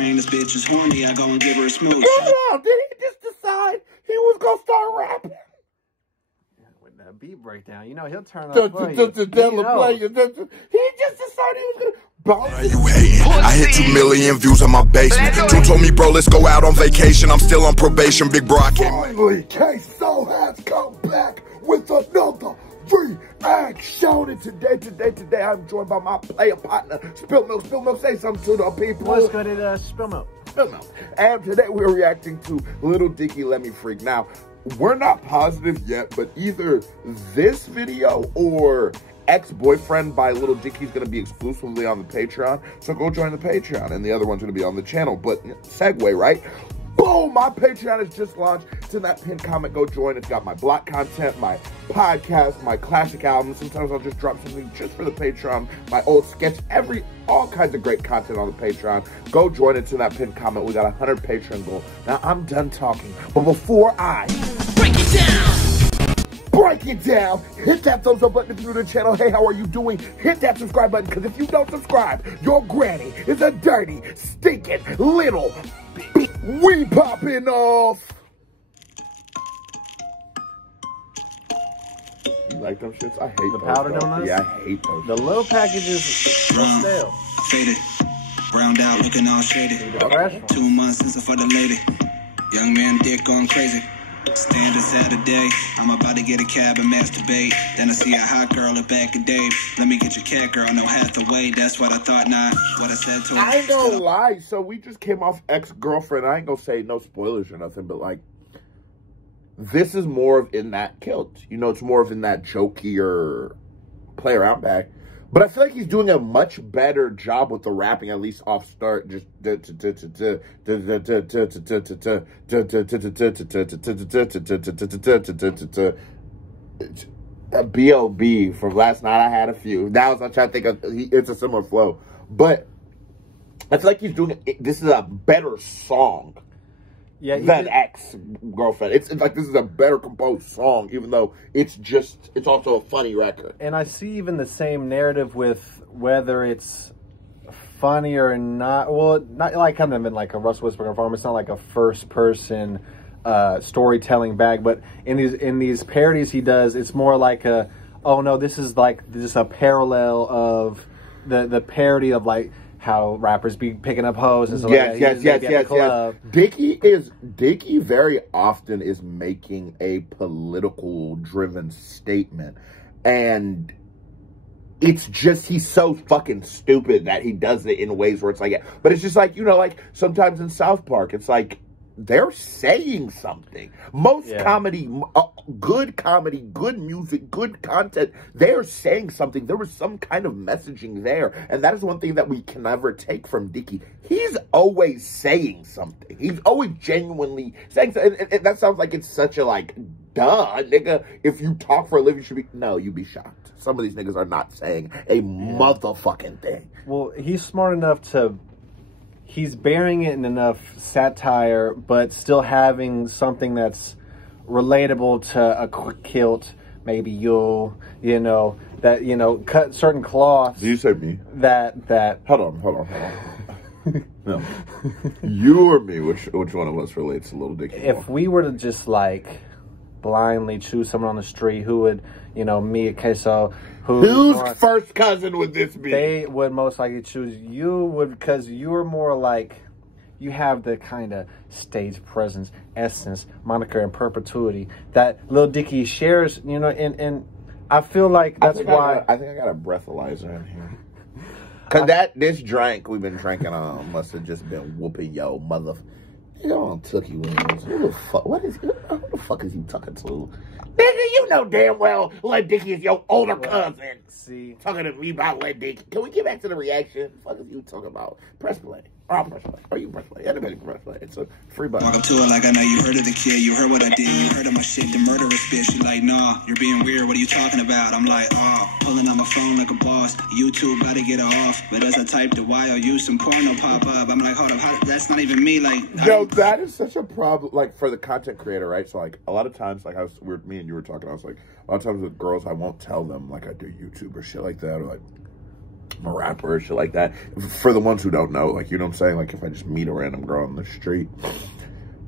praying this bitch is horny. I go and give her a smooch. Hold on, did he just decide he was gonna start rapping? With that beat breakdown, you know he'll turn up. He just decided he was gonna bounce. You hating? I hit 2 million views on my basement. June told me, bro, let's go out on vacation. I'm still on probation, big bro. I can't. Finally, K-So has come back with another reaction. And today, I'm joined by my player partner, Spill Milk, say something to the people. What's good at Spill Milk? And today we're reacting to Lil Dicky, Lemme Freak. Now, we're not positive yet, but either this video or Ex-Boyfriend by Lil Dicky is going to be exclusively on the Patreon. So go join the Patreon, and the other one's going to be on the channel. But segue, right? Boom! My Patreon has just launched. It's in that pinned comment. Go join. It's got my block content, my podcast, my classic albums. Sometimes I'll just drop something just for the Patreon. My old sketch, all kinds of great content on the Patreon. Go join. It's in that pinned comment. We got 100 Patreon goal. Now I'm done talking, but before I break it down, hit that thumbs up button if you're new to the channel. Hey, how are you doing? Hit that subscribe button, because if you don't subscribe, your granny is a dirty, stinking little bitch. We popping off. You like them shits? I hate the powder donuts. Yeah, I hate those. The little packages are stale. Faded, browned out, looking all shaded. 2 months since I fucked a lady. Young man dick going crazy. Standard Saturday, I'm about to get a cab and masturbate. Then I see a hot girl at back of Dave. Let me get your cat, girl, no Hathaway. That's what I thought, not what I said to her. I ain't gonna lie, so we just came off Ex-Girlfriend. I ain't gonna say no spoilers or nothing, but like, this is more of in that kilt. You know, it's more of in that jokier play around bag. But I feel like he's doing a much better job with the rapping, at least off start. Just B.O.B. from last night. I had a few. Now I'm trying to think of. It's a similar flow, but I feel like he's doing. This is a better song. Yeah, than Ex-Girlfriend. It's like this is a better composed song, even though it's also a funny record. And I see even the same narrative with whether it's funny or not. Well, not like kind of in like a Russ Westbrook form. It's not like a first person storytelling bag, but in these parodies he does, it's more like a, oh no, this is like just a parallel of the parody of like how rappers be picking up hoes and stuff like that. Yes. Dicky very often is making a political driven statement, and it's just, he's so fucking stupid that he does it in ways where it's like, but it's just like, you know, like sometimes in South Park, it's like, they're saying something. Most comedy, good music, good content, they're saying something. There was some kind of messaging there. And that is one thing that we can never take from Dicky. He's always saying something. He's always genuinely saying something. And that sounds like it's such a, like, duh, nigga. If you talk for a living, you should be... No, you'd be shocked. Some of these niggas are not saying a motherfucking thing. Well, he's smart enough to... He's bearing it in enough satire, but still having something that's relatable to a quick kilt. Maybe you know, that, you know, cut certain cloths. Did you say me? That. Hold on. No. You or me, which one of us relates to Lil Dicky? If we were to just, like, blindly choose someone on the street, who would, you know, me or K-So, whose first cousin would this be? They would most likely choose you, because you're more like, you have the kind of stage presence, essence, moniker, and perpetuity that Lil Dicky shares, you know, and I feel like that's why... I think I got a breathalyzer in here. Because this drink we've been drinking on must have just been whooping yo mother... You don't Tookie Williams. Who the fuck? Who the fuck is you talking to? Nigga, you know damn well Lil Dicky is your older cousin. See, talking to me about Lil Dicky. Can we get back to the reaction? What the fuck is you talking about? Press play. I'll press play. Or you press play. Anybody can press play. It's a free button. Walk up to her like, I know you heard of the kid. You heard what I did. You heard of my shit. The murderous bitch. She like, nah, you're being weird. What are you talking about? I'm like, oh, pulling out my phone like a boss. YouTube, gotta get her off. But as I type the YOU, some porno pop up. I'm like, hold up, that's not even me. Like, yo, that is such a problem. Like, for the content creator, right? So, like, a lot of times, like, me and you were talking, I was like, a lot of times with girls, I won't tell them, like, I do YouTube or shit like that. Or, like, I'm a rapper or shit like that. For the ones who don't know, like, you know what I'm saying? Like, if I just meet a random girl on the street.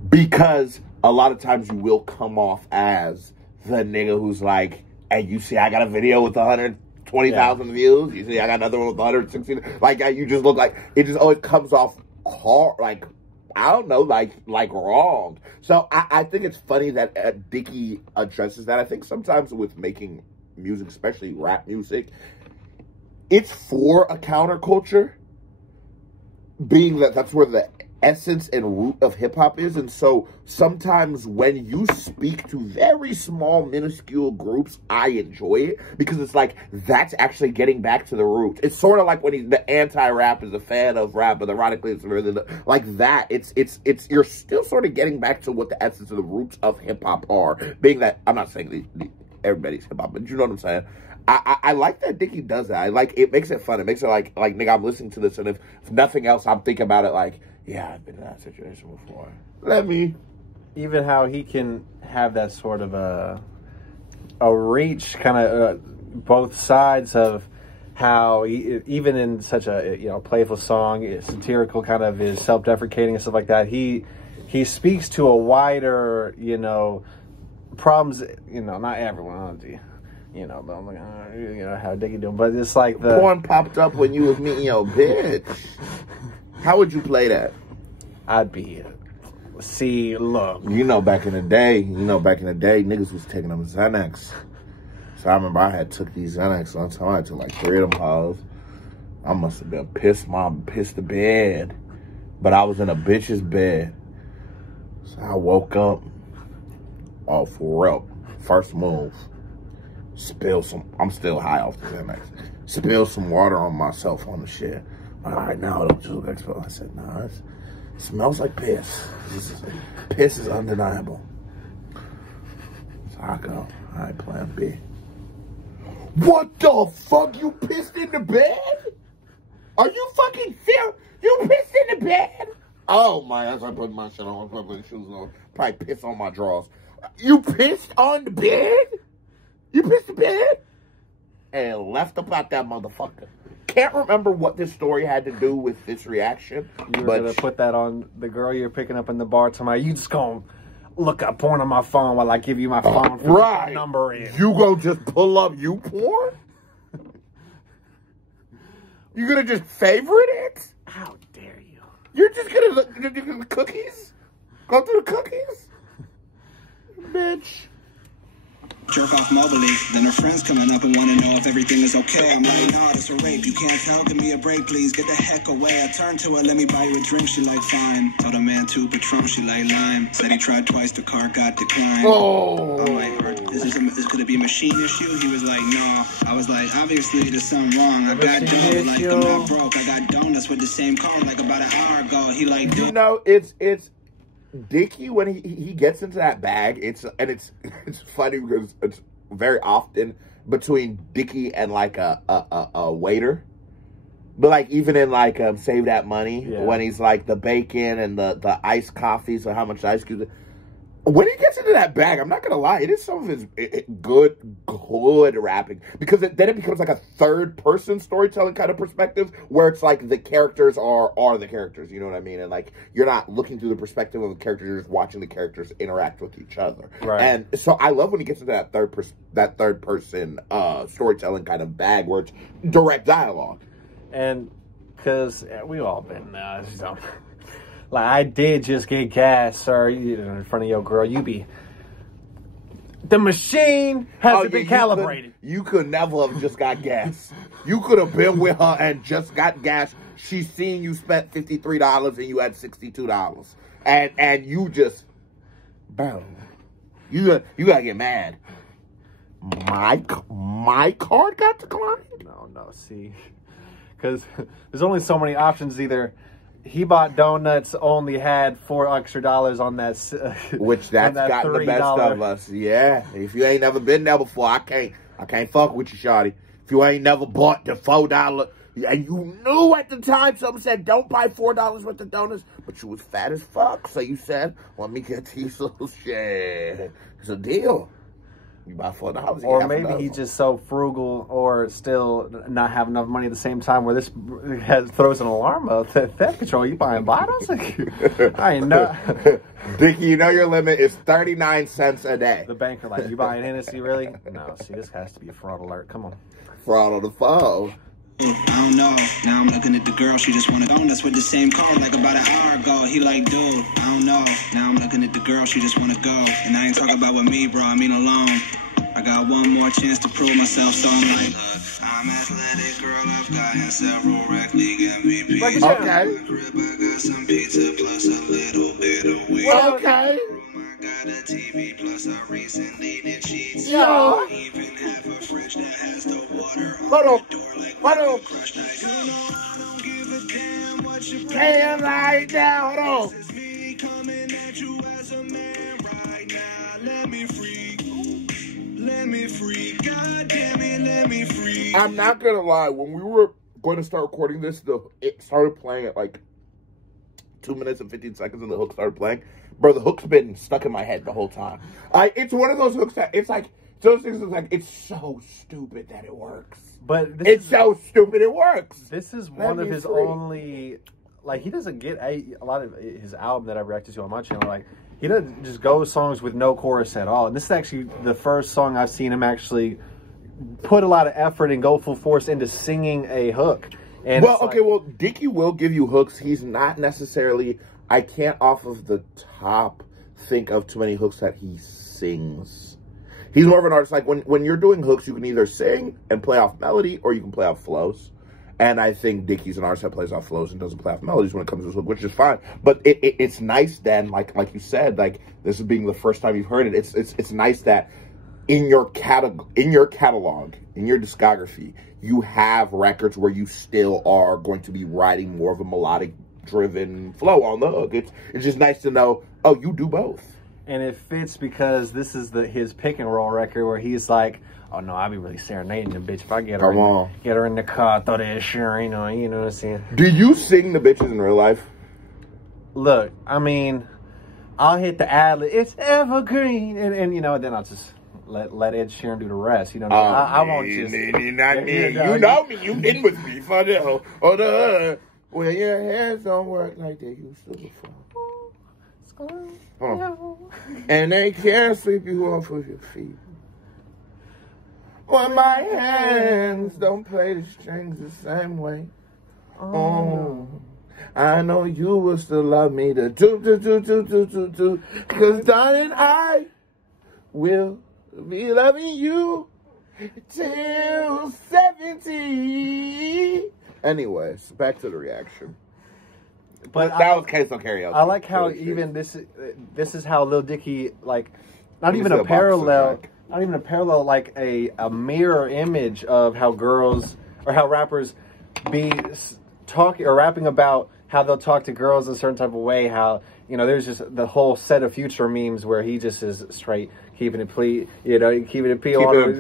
Because a lot of times you will come off as the nigga who's like, hey, you see I got a video with 120,000 views? You see I got another one with 160? Like, you just look like, it just always comes off hard, like, I don't know, like wrong. So I think it's funny that Dicky addresses that. I think sometimes with making music, especially rap music, it's for a counterculture, being that that's where the essence and root of hip-hop is. And so sometimes when you speak to very small, minuscule groups, I enjoy it because it's like, that's actually getting back to the roots. It's sort of like when the anti-rap is a fan of rap, but ironically it's really like that. It's you're still sort of getting back to what the essence of the roots of hip-hop are, being that, I'm not saying everybody's hip-hop, but you know what I'm saying? I like that Dicky does that. I like, it makes it fun. It makes it like nigga, I'm listening to this, and if nothing else, I'm thinking about it like, yeah, I've been in that situation before. Let me. Even how he can have that sort of a reach, kind of both sides of how he, even in such a playful song, satirical kind of is self-deprecating and stuff like that. He speaks to a wider problems. Not everyone. But I'm like, how Dicky doing? But it's like the porn popped up when you was meeting your bitch. How would you play that? I'd be, look. Back in the day, niggas was taking them Xanax. So I remember I had took these Xanax one time. I took like 3 of them piles. I must have been pissed to bed. But I was in a bitch's bed. So I woke up off rep. First move. Spill some, I'm still high off the Xanax. Spill some water on myself on the shit. All right, now it'll just look explode. I said, nah, it smells like piss. Piss is undeniable. So I go, all right, plan B. What the fuck? You pissed in the bed? Are you fucking serious? You pissed in the bed? Oh my, as I put my shit on, I put my shoes on, probably piss on my drawers. You pissed on the bed? You pissed the bed? And left about that motherfucker. Can't remember what this story had to do with this reaction. You were going to put that on the girl you're picking up in the bar tomorrow. You just going to look up porn on my phone while I give you my phone for right. Number in. You going to just pull up you porn? You going to just favorite it? How dare you? You're just going to look at the cookies? Go through the cookies? Bitch. Jerk off mobily, then her friends coming up and want to know if everything is okay. I'm like, nah, it's a rape. You can't tell, give me a break, please. Get the heck away. I turned to her, let me buy you a drink. She like, fine. Told a man 2 Patron, she like lime. Said he tried twice, the car got declined. Oh. I'm like, this could it be a machine issue? He was like, no. I was like, obviously there's something wrong. I got dough, like I'm not broke. I got donuts with the same cone, like about an hour ago. He like, it's Dicky, when he gets into that bag, it's funny because it's very often between Dicky and like a waiter. But like even in like Save That Money, when he's like the bacon and the iced coffee, so how much ice cubes. When he gets into that bag, I'm not gonna lie, it is some of his good rapping, because then it becomes like a third-person storytelling kind of perspective, where it's like the characters are the characters, you know what I mean? And like you're not looking through the perspective of the characters, you're just watching the characters interact with each other. Right. And so I love when he gets into that third-person storytelling kind of bag where it's direct dialogue. And because we've all been like, I did just get gas, sir, in front of your girl. The machine hasn't been calibrated. You could never have just got gas. You could have been with her and just got gas. She's seen you spent $53 and you had $62. And you just, bro, you gotta get mad. My card got declined? No, see. Because there's only so many options. Either he bought donuts, only had $4 extra on that, which that's gotten the best of us. Yeah, if you ain't never been there before, I can't fuck with you, shawty. If you ain't never bought the $4, and you knew at the time someone said don't buy $4 worth of donuts, but you was fat as fuck, so you said, let me get these little shit. It's a deal. You buy $4. Or maybe he's just so frugal, or still not have enough money at the same time. Where this throws an alarm up. Theft control. You buying bottles? I ain't know. Dickie, you know your limit is 39 cents a day. The banker like, you buying Hennessy really? No. See, this has to be a fraud alert. Come on. Fraud on the phone. I don't know. Now I'm looking at the girl, she just wanna own us with the same car like about an hour ago. He like, dude, I don't know. Now I'm looking at the girl, she just wanna go. And I ain't talking about with me, bro, I mean alone. I got one more chance to prove myself, so I'm like, look, I'm athletic, girl, I've gotten several rec league MVPs. Okay. I got some pizza plus a little bit of weed. Okay. I got a TV plus I recently did sheets. Yo. Even have a fridge that has the water on Hold on. the door like Hold on. crushed ice. You know I don't give a damn what you Damn right now. Hold on. This is me coming at you as a man right now. Let me free. Let me free. God damn it, let me free. I'm not going to lie. When we were going to start recording this, it started playing at like 2 minutes and 15 seconds and the hook started playing. Bro, the hook's been stuck in my head the whole time. It's one of those hooks that it's like, those things is like, it's so stupid that it works. But it's so stupid it works. This is one of his only, like, he doesn't get a lot of his album that I've reacted to on my channel. Like, he doesn't just go songs with no chorus at all. And this is actually the first song I've seen him actually put a lot of effort and go full force into singing a hook. And well, okay, well, Dickie will give you hooks. He's not necessarily, I can't off of the top think of too many hooks that he sings. He's more of an artist. Like when you're doing hooks, you can either sing and play off melody or you can play off flows. And I think Dickie's an artist that plays off flows and doesn't play off melodies when it comes to his hook, which is fine. But it's nice then, like you said, like this is being the first time you've heard it. It's nice that in your catalog, in your discography, you have records where you still are going to be writing more of a melodic driven flow on the hook. It's just nice to know, oh, you do both. And it fits because this is his pick and roll record where he's like, oh no, I'll be really serenading the bitch if I get her in the car, throw that sure, you know what I'm saying. Do you sing the bitches in real life? Look, I mean, I'll hit the ad-lib, it's evergreen, and you know, then I'll just let Ed Sheeran do the rest. You know what I mean? I won't just. You know me. You've been with me for the well, your hands don't work like they used to before. And they can't sweep you off with your feet. Well, my hands don't play the strings the same way. Oh, I know you will still love me to do. Cause darling, I will be loving you till 70. Anyways, back to the reaction. But that was Queso Karaoke. I like how even this is how Lil Dicky, like, not even a parallel, like a mirror image of how girls or how rappers be talking or rapping about how they'll talk to girls in a certain type of way. How, you know, there's just the whole set of Future memes where he just is straight keeping it P, you know, keeping it P on the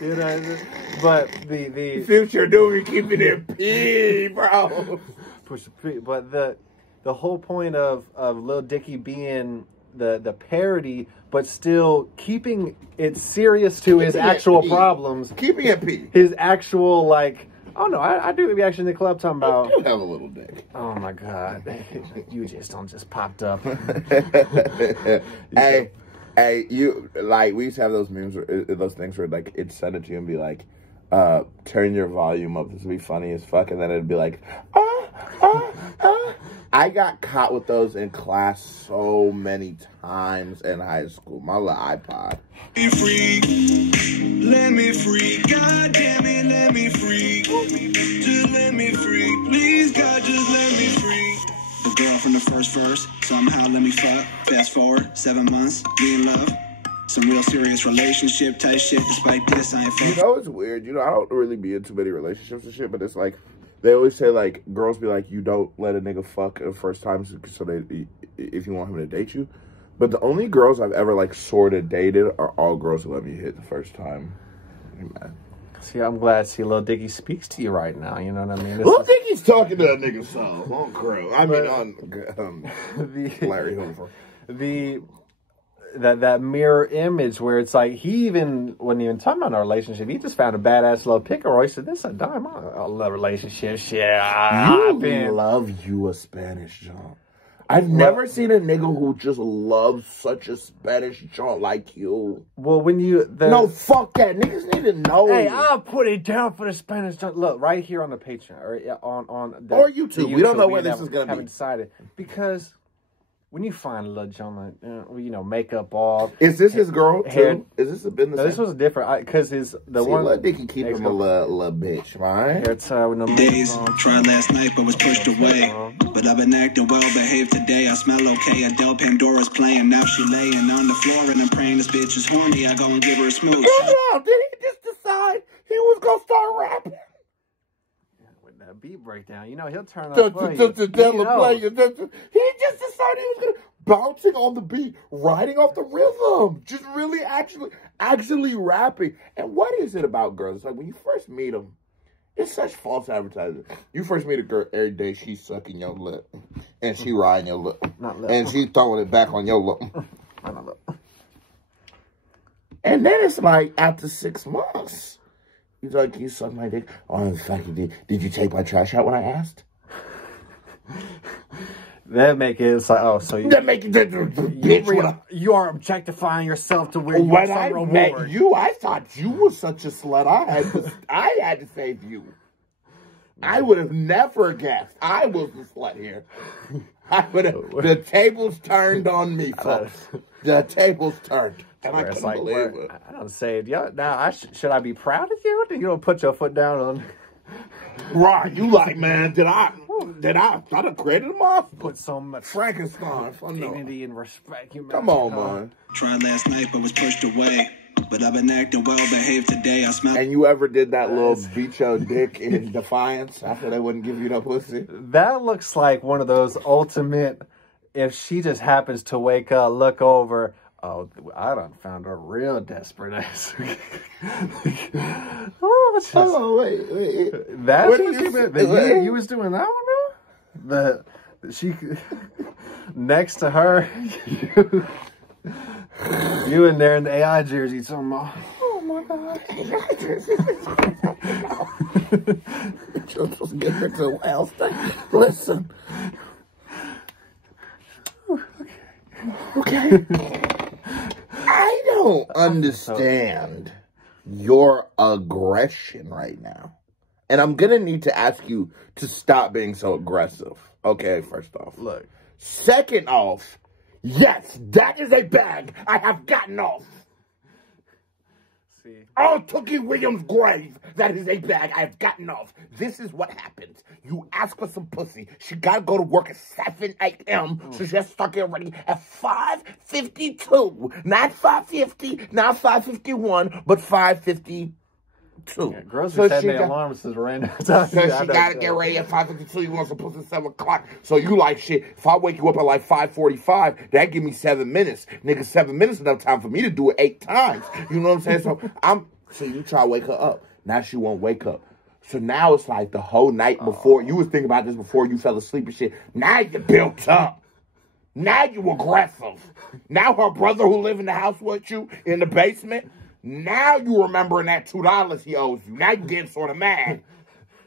you know, but the Future dude keeping it P, bro. Push the P, but the whole point of Lil Dicky being the parody, but still keeping it serious to his actual problems, keeping it P, his actual like. Oh no, I do be actually in the club talking about. You have a little dick. Oh my god, you just popped up. Hey, you like we used to have those memes, those things where like it'd send it to you and be like, turn your volume up. This would be funny as fuck, and then it'd be like, I got caught with those in class so many times in high school. My little iPod. Let me free. Let me free. God damn it, let me free. Just let me free. Please, God, just let me free. The girl from the first verse, somehow let me fuck. Fast forward, 7 months, we in love. Some real serious relationship type shit. Despite this, I ain't fake. You know, it's weird. You know, I don't really be into many relationships and shit, but it's like, they always say, like, girls be like, you don't let a nigga fuck the first time so if you want him to date you. But the only girls I've ever, like, sort of dated are all girls who let me hit the first time. Amen. See, I'm glad Lil Dicky speaks to you right now. You know what I mean? Lil Dicky's talking to that nigga song on Crow. I mean, on Larry Hoover. that mirror image where it's like he even wasn't even talking about our relationship. He just found a badass little picker. He said, "This is a dime. I love relationships. Yeah, you love you a Spanish joint. I've never seen a nigga who just loves such a Spanish joint like you. Well, when you no, fuck that. Niggas need to know. Hey, I'll put it down for the Spanish joint. Look, right here on the Patreon or or YouTube. We don't know where this is gonna be. Haven't decided because. When you find a little John, you know, makeup off. Is this his girl too? Is this a business? No, this was different because Lil Dicky keep him a little bitch, right? Days tried last night but was pushed away. But I've been acting well behaved today. I smell okay. Adele Pandora's playing. Now she laying on the floor and I'm praying this bitch is horny. I go and give her a smooch. Did he just decide he was gonna start rapping? Beat breakdown, you know, he'll turn up He just decided he was gonna bouncing on the beat, riding off the rhythm, just really actually rapping. And what is it about girls? It's like when you first meet them, it's such false advertising. You first meet a girl every day, she's sucking your lip, and she riding your lip, and she throwing it back on your lip. And then it's like after 6 months. He's like, you suck my dick. Oh, in fact, you did. Did you take my trash out when I asked? That make it, it's like, oh, so you... That make it, bitch, you are objectifying yourself to where you when I met you, I thought you were such a slut. I had to save you. I would have never guessed I was the slut here. The tables turned on me, folks. The tables turned. And I couldn't believe it. I don't say it. Now, should I be proud of you? You don't put your foot down on... Right, you like, man, did I have created them off? Put so much Frankenstein. dignity and respect. Come on, man. Tried last night but was pushed away. But I've been acting well behaved today. I smell. And you ever did that little beat your dick in defiance after they wouldn't give you no pussy? That looks like one of those ultimate, if she just happens to wake up, look over, oh, I done found a real desperate ass. Wait. That's what you was doing that one, bro? She next to her, you in there in the AI jersey talking about, oh my God. AI jersey. You're supposed to get her to a wild thing. Listen. Okay. I don't understand your aggression right now. And I'm going to need to ask you to stop being so aggressive. Okay, first off. Look. Second off, yes, that is a bag I have gotten off. See. On Tookie Williams' grave, that is a bag I have gotten off. This is what happens. You ask for some pussy. She got to go to work at 7 a.m. So she has to start getting ready at 5:52. Not 5:50, not 5:51, but 5:52. Yeah, girls who set their alarms is random. So she got to get ready at 5:52. You want some pussy at 7 o'clock. So you like, shit, if I wake you up at like 5:45, that give me 7 minutes. Nigga, 7 minutes is enough time for me to do it 8 times. You know what I'm saying? So you try to wake her up. Now she won't wake up. So now it's like the whole night before. You was thinking about this before you fell asleep and shit. Now you built up. Now you aggressive. Now her brother who live in the house with you in the basement, now you remembering that $2 he owes you. Now you getting sort of mad.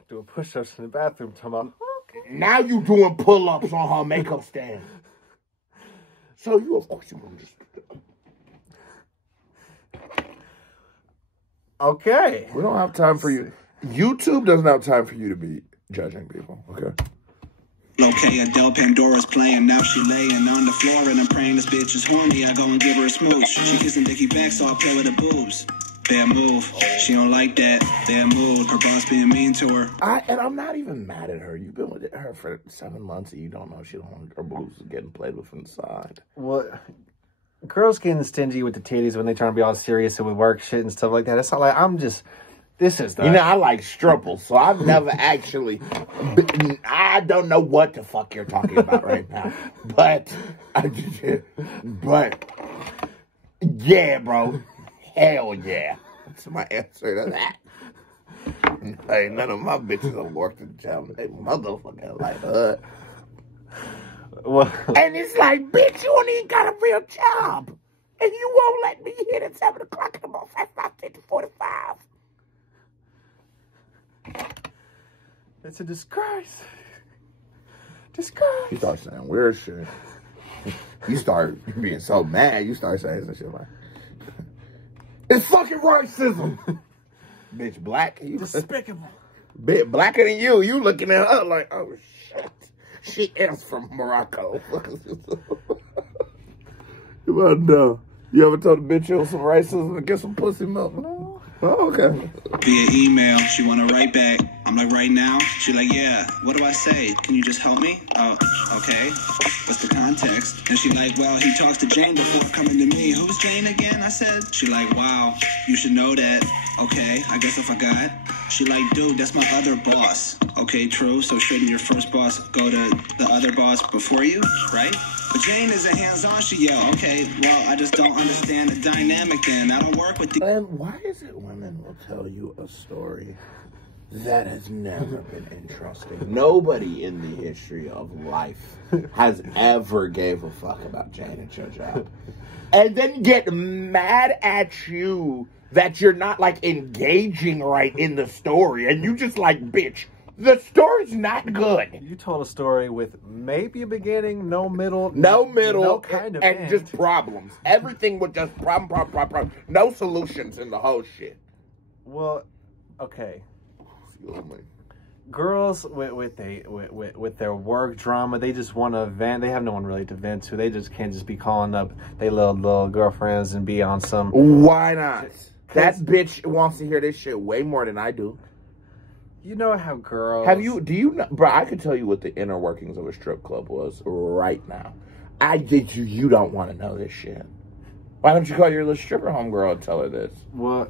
Doing push-ups in the bathroom, talking about, okay. Now you doing pull-ups on her makeup stand. So you, of course, you gonna just... Okay. We don't have time for you. YouTube doesn't have time for you to be judging people, okay? Okay, Adele Pandora's playing. Now she laying on the floor and I'm praying this bitch is horny. I go and give her a smooch. She kissing Dicky back, so I play with her boobs. Bad move. She don't like that. Bad mood. Her boss being mean to her. And I'm not even mad at her. You've been with her for 7 months and you don't know she don't want her boobs getting played with from the side. Well, girls getting stingy with the titties when they trying to be all serious and with work shit and stuff like that. It's not like this is the... You know, I like stripples, so I've never actually... I don't know what the fuck you're talking about right now. But yeah, bro. Hell yeah. That's my answer to that. Hey, none of my bitches have worked in the job. They motherfucking like that. Well, and it's like, bitch, you ain't even got a real job. and you won't let me hit at 7 o'clock in the morning. That's 5:45. It's a disgrace. Disgrace. You start saying weird shit. You start being so mad. You start saying some shit like, it's fucking racism. Bitch, black. You Despicable. bit blacker than you. You looking at her like, oh shit. She is from Morocco. You ever told a bitch you was some racism and get some pussy milk? No. Oh, okay. Via email, she wanna write back. I'm like, right now? She like, yeah. What do I say? Can you just help me? Oh, okay. What's the context? And she like, well, he talks to Jane before coming to me. Who's Jane again? I said. She like, wow, you should know that. Okay, I guess I forgot. She like, dude, that's my other boss. Okay, true. So shouldn't your first boss go to the other boss before you, right? But Jane is a hands-on, she yell. Okay, well, I just don't understand the dynamic then. I don't work with the... And why is it women will tell you a story that has never been interesting? Nobody in the history of life has ever gave a fuck about Jane and JoJo. And then get mad at you that you're not, like, engaging right in the story. And you just like, bitch, the story's not good. You told a story with maybe a beginning, no middle, no kind of and end. just problems. Everything was just problem. No solutions in the whole shit. Well, okay. Excuse me. Girls with their work drama, they just want to vent. They have no one really to vent to. They just can't just be calling up their little girlfriends and be on some. Why not? That bitch wants to hear this shit way more than I do. You know how girls... Do you know... Bro, I could tell you what the inner workings of a strip club was right now. You don't want to know this shit. Why don't you call your little stripper homegirl and tell her this? Well,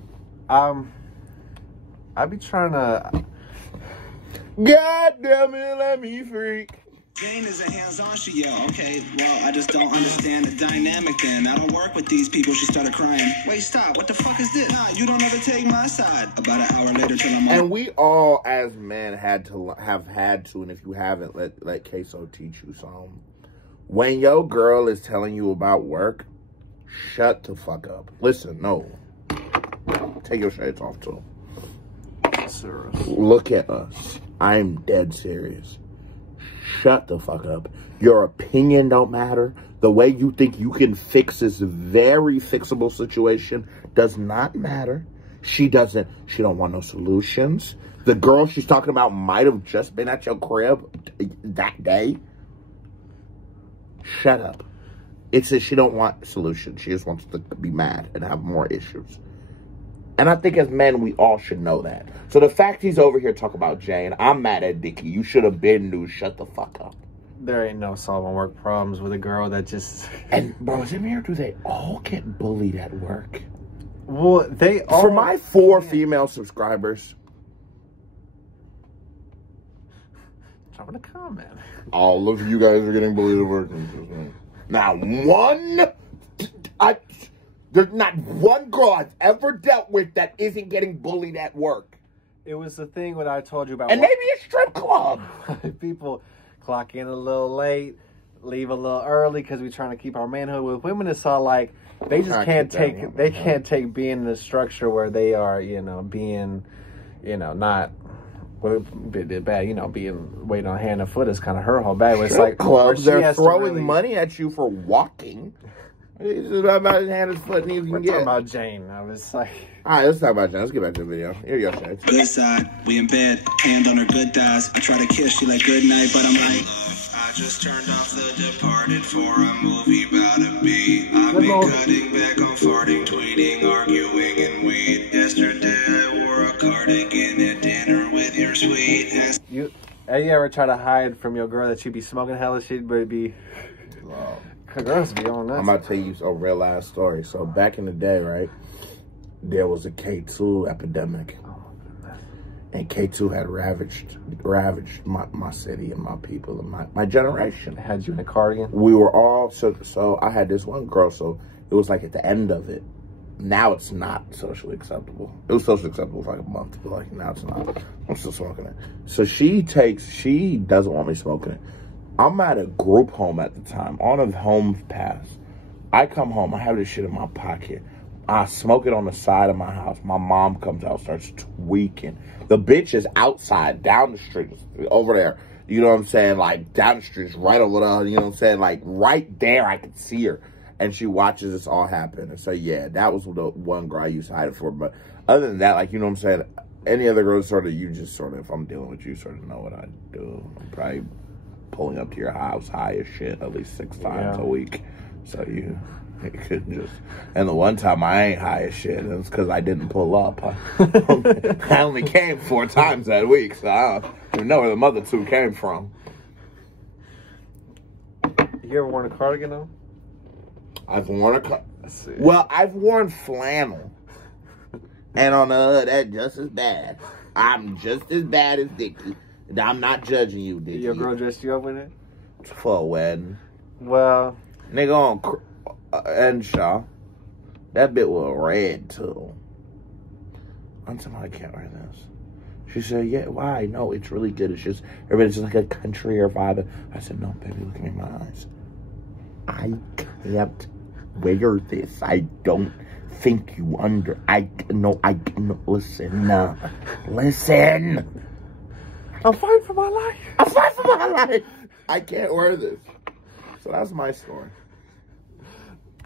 I be trying to... God damn it, let me freak. Jane is a hands-on, she yell. Okay, well, I just don't understand the dynamic then. I don't work with these people. She started crying. Wait, stop. What the fuck is this? Nah, you don't ever take my side. About an hour later, till I'm And we all, as men, have had to, and if you haven't, let Queso teach you some. When your girl is telling you about work, shut the fuck up. Listen, no. Take your shades off, too. Serious. Look at us. I'm dead serious. Shut the fuck up. Your opinion don't matter. The way you think you can fix this very fixable situation does not matter. She don't want no solutions. The girl she's talking about might have just been at your crib that day. Shut up. It says she don't want solutions. She just wants to be mad and have more issues. And I think as men, we all should know that. So the fact he's over here talking about Jane, I'm mad at Dicky. You should have been new. Shut the fuck up. There ain't no solving work problems with a girl that just... And, bro, do they all get bullied at work? Well, they all... For my 4 female subscribers... Drop in a comment. All of you guys are getting bullied at work. Now, there's not one girl I've ever dealt with that isn't getting bullied at work. It was the thing when I told you about... And maybe a strip club. People clock in a little late, leave a little early because we're trying to keep our manhood. With women, it's all like, they just can't take... They can't take being in a structure where they are, being, not... Well, bit bad, being waiting on hand and foot is kind of her whole bag. It's like clubs, they're throwing money at you for walking. It's about his hand and foot, and We're talking about Jane. I was like... All right, let's talk about Jane. Let's get back to the video. Here you go, Shades. Good side, we in bed, hand on her good thighs. I try to kiss, she like good night, but I'm like, I just turned off The Departed for a movie about to be. I've been cutting back on farting, tweeting, arguing, and weed. Yesterday I wore a cardigan at dinner with your sweet ass. You ever try to hide from your girl that you be smoking hella shit, but it be... Wow. Girls be on that. I'm about to tell you a real ass story. So back in the day, right, there was a K2 epidemic. And K2 had ravaged my city and my people and my generation. Had you in a cardigan? We were all, so I had this one girl, so it was like at the end of it. Now it's not socially acceptable. It was socially acceptable for like a month, but like now it's not. I'm still smoking it. So she doesn't want me smoking it. I'm at a group home at the time, on a home pass. I come home, I have this shit in my pocket. I smoke it on the side of my house. My mom comes out, starts tweaking. The bitch is outside, down the street, over there. You know what I'm saying? Like, down the street, right over there. You know what I'm saying? Like, right there, I can see her. And she watches this all happen. And so, yeah, that was the one girl I used to hide it for. But other than that, like, you know what I'm saying? Any other girl, sort of, you just sort of, if I'm dealing with you, sort of know what I do. I'm probably pulling up to your house high as shit at least 6 times a week. So you could just, and the one time I ain't high as shit, and it's because I didn't pull up. I only came 4 times that week, so I don't even know where the other 2 came from. You ever worn a cardigan though? I've worn well, I've worn flannel. And on the hood, that's just as bad. I'm just as bad as Dicky. I'm not judging you, Dicky. Your girl dressed you up in it? For a wedding. Well, nigga on Enshaw. That bit was red too. I'm telling her I can't wear this. She said, yeah, why? No, it's really good. It's just, everybody's just like a country or vibe. I said, no, baby, look at me in my eyes. I can't wear this. I don't think you listen. Listen. I'm fighting for my life. I'm fighting for my life. I can't wear this. So that's my story.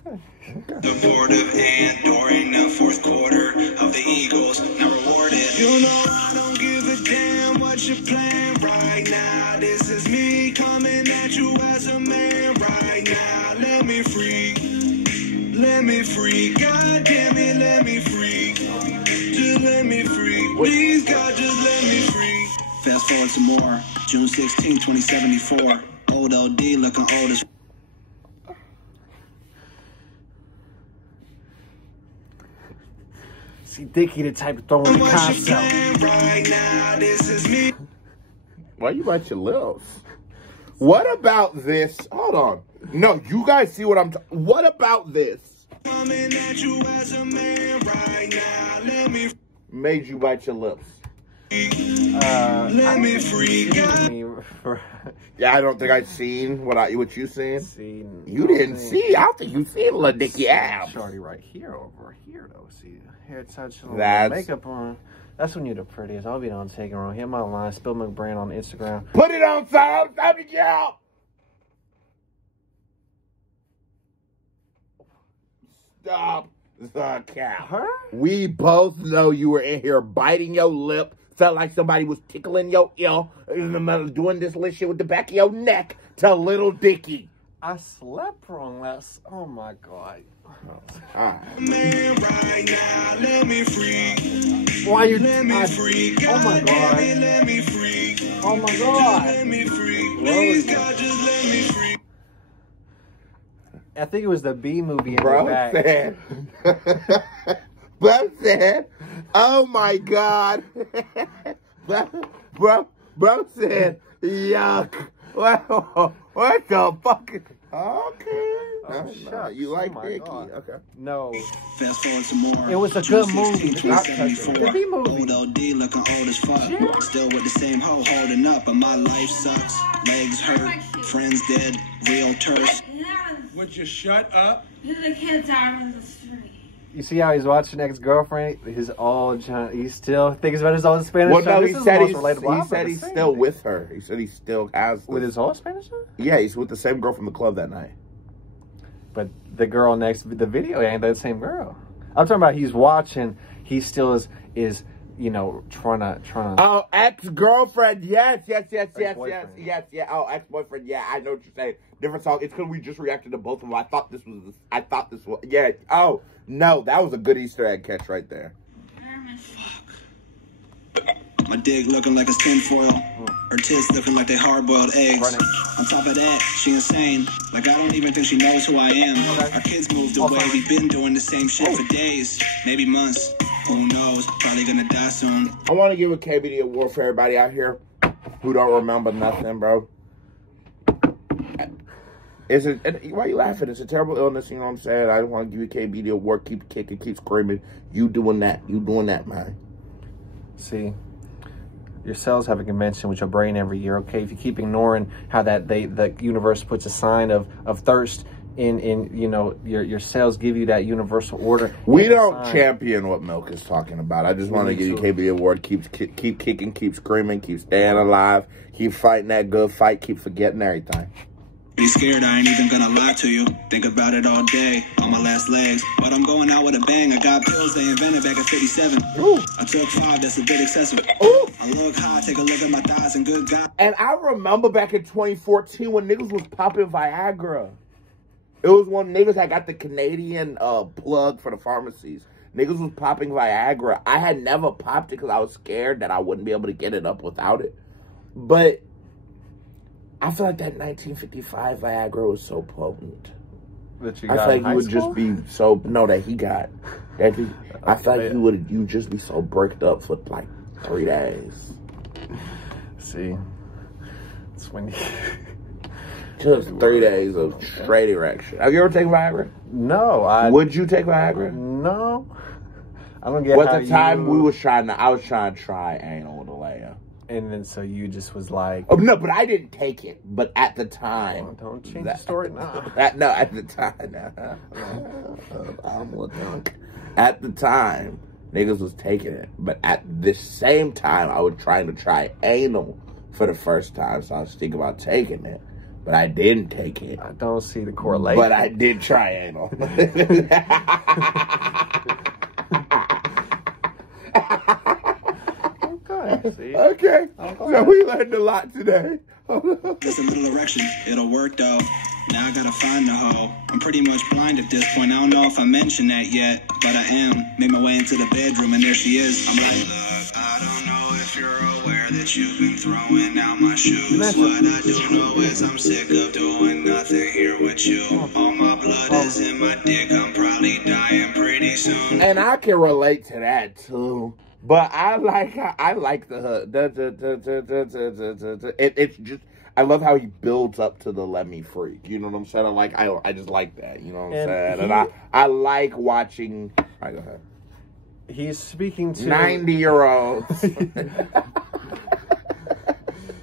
The board of Andor in the 4th quarter of the Eagles, now rewarded. You know I don't give a damn what you're playing right now. This is me coming at you as a man right now. Let me free, let me free. God damn it, let me free. Just let me free. Please, God, just let me free. Fast forward some more. June 16, 2074. Old LD looking old as See, Dicky the type to throw in the CASHAPP. Right now, this is me. Why you bite your lips? What about this? Hold on. No, you guys see what I'm talking. What about this? Coming at you as a man right now. Let me made you bite your lips. Let me free. Yeah, I don't think I've seen what you seen. You didn't see. See. I don't think you seen Lil Dicky abs. Shorty right here, over here though. See, hair touch, a little makeup on. That's when you're the prettiest. I'll be on taking wrong. Hit my line, Spill McBrand on Instagram. Put it on sound. Stop it, y'all. Stop the cap. Huh? We both know you were in here biting your lip. Felt like somebody was tickling your ear. Doing this little shit with the back of your neck to Lil Dicky. I slept wrong last. Oh my God. Man right now, let me free. Why you? Let me free. Oh my God. Let me free. Oh my God. Let me free. Please, God, just let me free. I think it was the B movie in Bro the back. Said, Bro said, oh my God. Bro said, yuck. What the fuck? Okay. No, you like Dicky. Okay. No. Fast forward some more. It was a good movie. The B movie. Old LD looking old as fuck. Yeah. Still with the same hoe holding up, but my life sucks. Legs hurt, friends dead, realtors. Would you shut up? The kids are on the street. You see how he's watching ex-girlfriend? He's he still thinks about his old Spanish. Well, no, he said he's still with her. He said he still has with his old Spanish. Yeah, he's with the same girl from the club that night. But the girl the video ain't that same girl. I'm talking about he's watching. He still is you know trying to. Oh, ex-girlfriend. Yes. Oh, ex-boyfriend. Yeah, I know what you're saying. Different song. It's because we just reacted to both of them. I thought this was. Yeah. Oh no, that was a good Easter egg catch right there. My dick looking like it's tinfoil. Her tits looking like they hard-boiled eggs. On top of that, she insane. Like I don't even think she knows who I am. Our kids moved away. We've been doing the same shit for days, maybe months. Who knows? Probably gonna die soon. I want to give a KBD award for everybody out here who don't remember nothing, bro. Why you laughing? It's a terrible illness, you know what I'm saying? I want to give you a KBD award. Keep kicking, keep screaming. You doing that, man. See, your cells have a convention with your brain every year, okay? If you keep ignoring how the universe puts a sign of thirst in you know, your cells give you that universal order. We don't champion what Milk is talking about. I just want to give you KB Award. Keep kicking, keep screaming, keep staying alive, keep fighting that good fight, keep forgetting everything. Be scared, I ain't even gonna lie to you. Think about it all day, on my last legs. But I'm going out with a bang. I got pills they invented back at 57. Ooh. I took 5, that's a bit excessive. Ooh. I look high, take a look at my thighs and good God. And I remember back in 2014 when niggas was popping Viagra. It was when niggas had got the Canadian plug for the pharmacies. Niggas was popping Viagra. I had never popped it because I was scared that I wouldn't be able to get it up without it. But I feel like that 1955 Viagra was so potent. That you I got feel like you would school? just be so that he got. I feel like you would just be so bricked up for like 3 days. See, it's when you just 3 days of straight erection. Have you ever taken Viagra? No, Would you take Viagra? No, I don't get. Well, at the time I was trying to try anal with a Leia. And then so you just was like, oh no, but I didn't take it. But at the time, don't change the story now. No, at the time, I'm a drunk. At the time, niggas was taking it. But at the same time, I was trying to try anal for the first time, so I was thinking about taking it. But I didn't take it. I don't see the correlation. But I did try anal. Okay. So we learned a lot today. Just a little erection. It'll work though. Now I gotta find the hoe. I'm pretty much blind at this point. I don't know if I mentioned that yet, but I am. Made my way into the bedroom and there she is. I'm like, look, I don't know if you're aware that you've been throwing out my shoes. What I do know is I'm sick of doing nothing here with you. All my blood is in my dick. I'm probably dying pretty soon. And I can relate to that too. But I like the it's just, I love how he builds up to the Lemme freak. You know what I'm saying? I just like that. You know what I'm saying? And I like watching. All right, go ahead. He's speaking to 90-year-olds.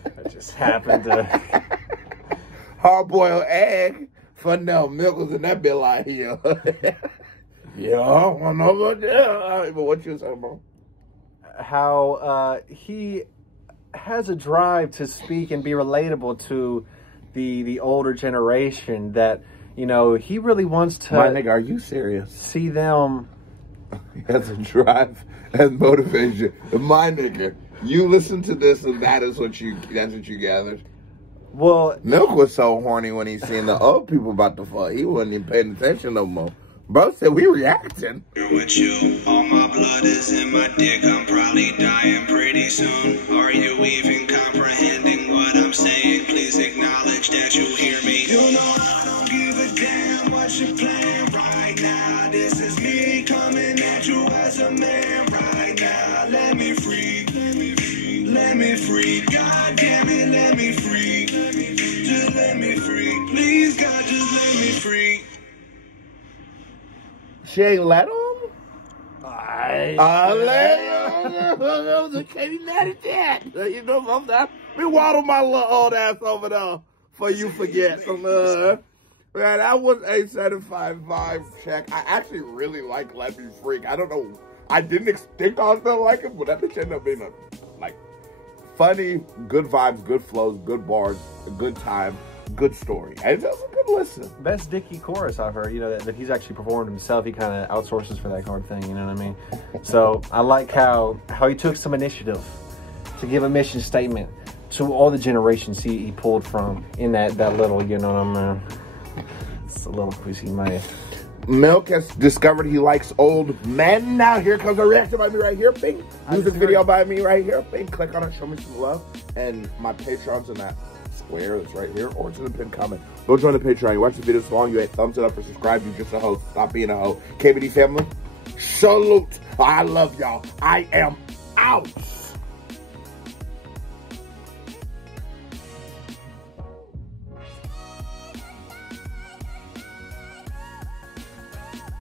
I just happened to hard-boiled egg for no milk was in that bill out here. Yeah, I know about that. But what you saying, bro? How he has a drive to speak and be relatable to the older generation, that, you know, he really wants to. My nigga, are you serious? See them. He has a drive and motivation. My nigga, you listen to this and that's what you gathered. Well, Milk was so horny when he seen the old people about to fuck. He wasn't even paying attention no more. Bro said we reacting. With you, all my blood is in my dick. I'm probably dying pretty soon. Are you even comprehending what I'm saying? Please acknowledge that you hear me. You know I don't give a damn what you're playing right now. This is me coming at you as a man right now. Let me free, let me free, let me free. God damn it, let me free. Just let me free. Please, God, just let me free. She ain't let him? I let him. Can't be mad at that. You know what I'm saying? Me waddle my little old ass over there for you forget. Man, that was a certified vibe check. I actually really like Lemme Freak. I don't know. I didn't think I was gonna like him, but that bitch ended up being a, like, funny, good vibes, good flows, good bars, a good time. Good story. And it was a good listen. Best Dicky chorus I've heard. You know, that he's actually performed himself. He kind of outsources for that kind of thing. You know what I mean? So I like how he took some initiative to give a mission statement to all the generations he pulled from in that little, you know what I mean? It's a little pussy man. Milk has discovered he likes old men. Now here comes a reaction by me right here. Bing. Music video by me right here. Bing. Click on it. Show me some love. And my Patreon's in that square that's right here, or it's in the pinned comment. Go join the Patreon. You watch the video so long, you hit thumbs it up or subscribe. You're just a host. Stop being a hoe. KBD family, salute. I love y'all. I am out.